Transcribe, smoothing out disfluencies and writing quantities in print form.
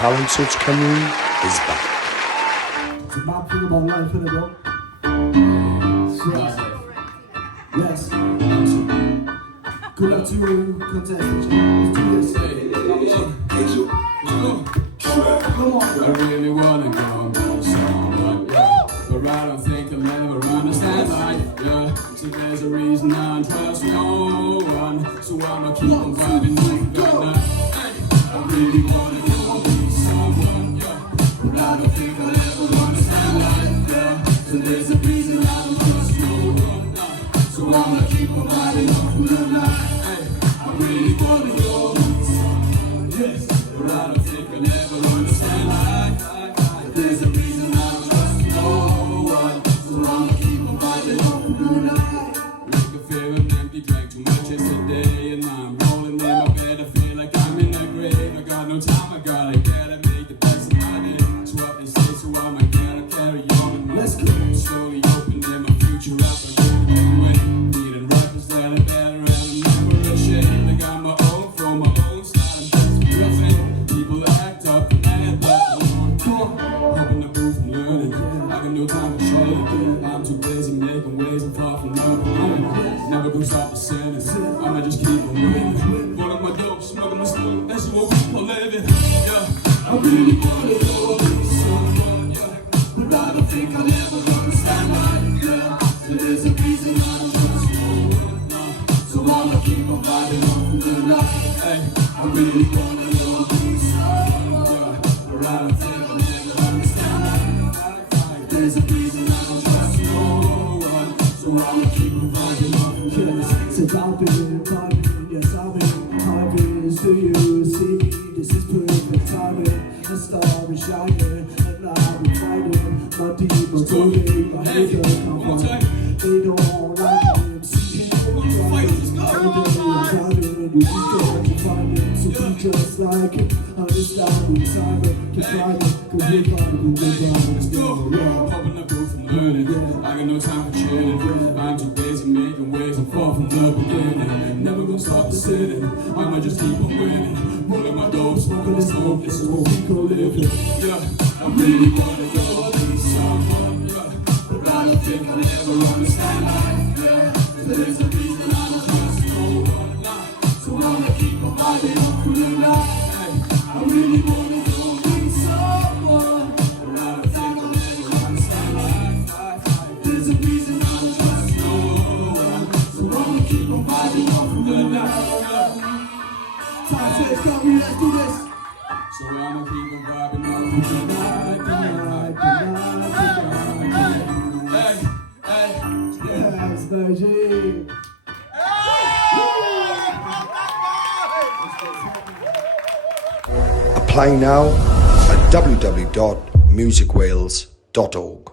Talent Search Cymru is back. It's a mad thing about life, isn't it, bro? Yes. Good luck to you, contestants. Let's do this. Come on. I really wanna go and be someone, yeah. But I don't think I'll ever understand life, yeah. So there's a reason I don't trust no one. So I'ma keep on vibing like good night. I really wanna go and be someone, yeah. But I don't think I'll ever understand life, yeah. So there's a reason I don't trust no one, so I'ma keep on vibing up through the night. I really wanna go and be someone, yes. But I don't think I'll ever understand life. There's a reason I don't trust no one, so I'ma keep on vibing up through the night. Like a fear of empty, drank too much yesterday, and now I'm rolling in my bed. I feel like I'm in a grave. I got no time, I gotta make the best of my day. It's what they say, so I'm gotta carry on. Let's go. Slowly opening my future up. I go away, needing rappers that are better, and I'm never ashamed. I got my own from my own style. That's nothing. People act up and mad, but hoping the proof and learning. I got no time for shit. I'm too busy making waves and far from nothing. Never gonna stop the sentence. I'ma just keep on winning. Rolling my dope, smoking my smoke. That's what we call living. Yeah, I really wanna go and be someone. Yeah, but I don't think I'll ever understand life. Yeah, so there's a reason I don't trust no one. So I'ma keep on vibing on the night. Hey, I really wanna go and be someone. Yeah, but I don't think I'll ever understand life. There's a reason I don't trust no one. So I'ma keep on vibing on the night. So I've been vibing, yes I've been vibing. Do you see me? This is perfect timing. The star is shining, and now I'm fighting. My demons talking, my haters I'm fighting. They don't like him, see him. Every day I'm driving, you got to find him. So be just like him, understand me, Simon. Keep fighting, cause we're vibing, Let's go. Hoping the proof and learning. I got no time for chilling. I'm too busy making waves and fall from the beginning. Never gonna stop the sitting. I'ma just keep on winning. Rolling my dope, smoking the smoke. This is what we call living. Yeah, I really wanna go and be someone. Yeah, but I don't think I'll ever understand life. Yeah, there's a reason I don't trust no one. So I'ma keep on vibing up through the night. Hey, I really wanna go and be someone. But I don't think I'll ever understand life. There's a reason I don't trust no one. So I'ma keep on vibing up through the night. Time says, come here, let's do this. So I'ma keep on vibing up through the night. Hey, hey, Yes, Virgin. Apply now at www.musicwales.org.